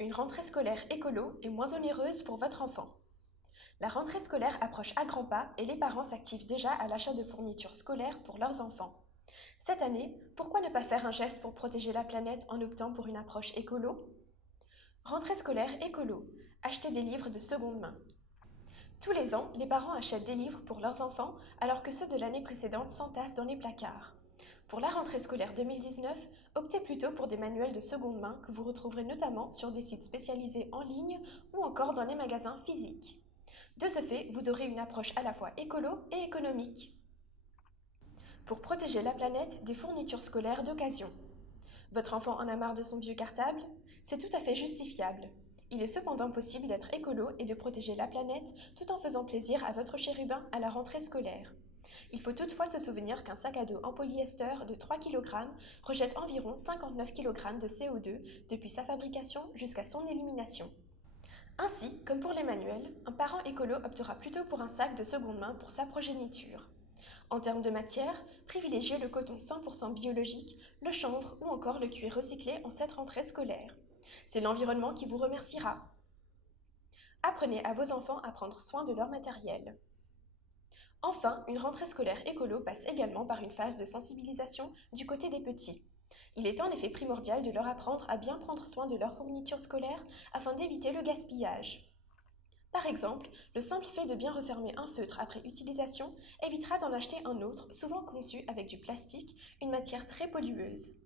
Une rentrée scolaire écolo est moins onéreuse pour votre enfant. La rentrée scolaire approche à grands pas et les parents s'activent déjà à l'achat de fournitures scolaires pour leurs enfants. Cette année, pourquoi ne pas faire un geste pour protéger la planète en optant pour une approche écolo? Rentrée scolaire écolo. Acheter des livres de seconde main. Tous les ans, les parents achètent des livres pour leurs enfants alors que ceux de l'année précédente s'entassent dans les placards. Pour la rentrée scolaire 2019, optez plutôt pour des manuels de seconde main que vous retrouverez notamment sur des sites spécialisés en ligne ou encore dans les magasins physiques. De ce fait, vous aurez une approche à la fois écolo et économique. Pour protéger la planète, des fournitures scolaires d'occasion. Votre enfant en a marre de son vieux cartable? C'est tout à fait justifiable. Il est cependant possible d'être écolo et de protéger la planète tout en faisant plaisir à votre chérubin à la rentrée scolaire. Il faut toutefois se souvenir qu'un sac à dos en polyester de 3 kg rejette environ 59 kg de CO2 depuis sa fabrication jusqu'à son élimination. Ainsi, comme pour les manuels, un parent écolo optera plutôt pour un sac de seconde main pour sa progéniture. En termes de matière, privilégiez le coton 100% biologique, le chanvre ou encore le cuir recyclé en cette rentrée scolaire. C'est l'environnement qui vous remerciera. Apprenez à vos enfants à prendre soin de leur matériel. Enfin, une rentrée scolaire écolo passe également par une phase de sensibilisation du côté des petits. Il est en effet primordial de leur apprendre à bien prendre soin de leurs fournitures scolaires afin d'éviter le gaspillage. Par exemple, le simple fait de bien refermer un feutre après utilisation évitera d'en acheter un autre, souvent conçu avec du plastique, une matière très pollueuse.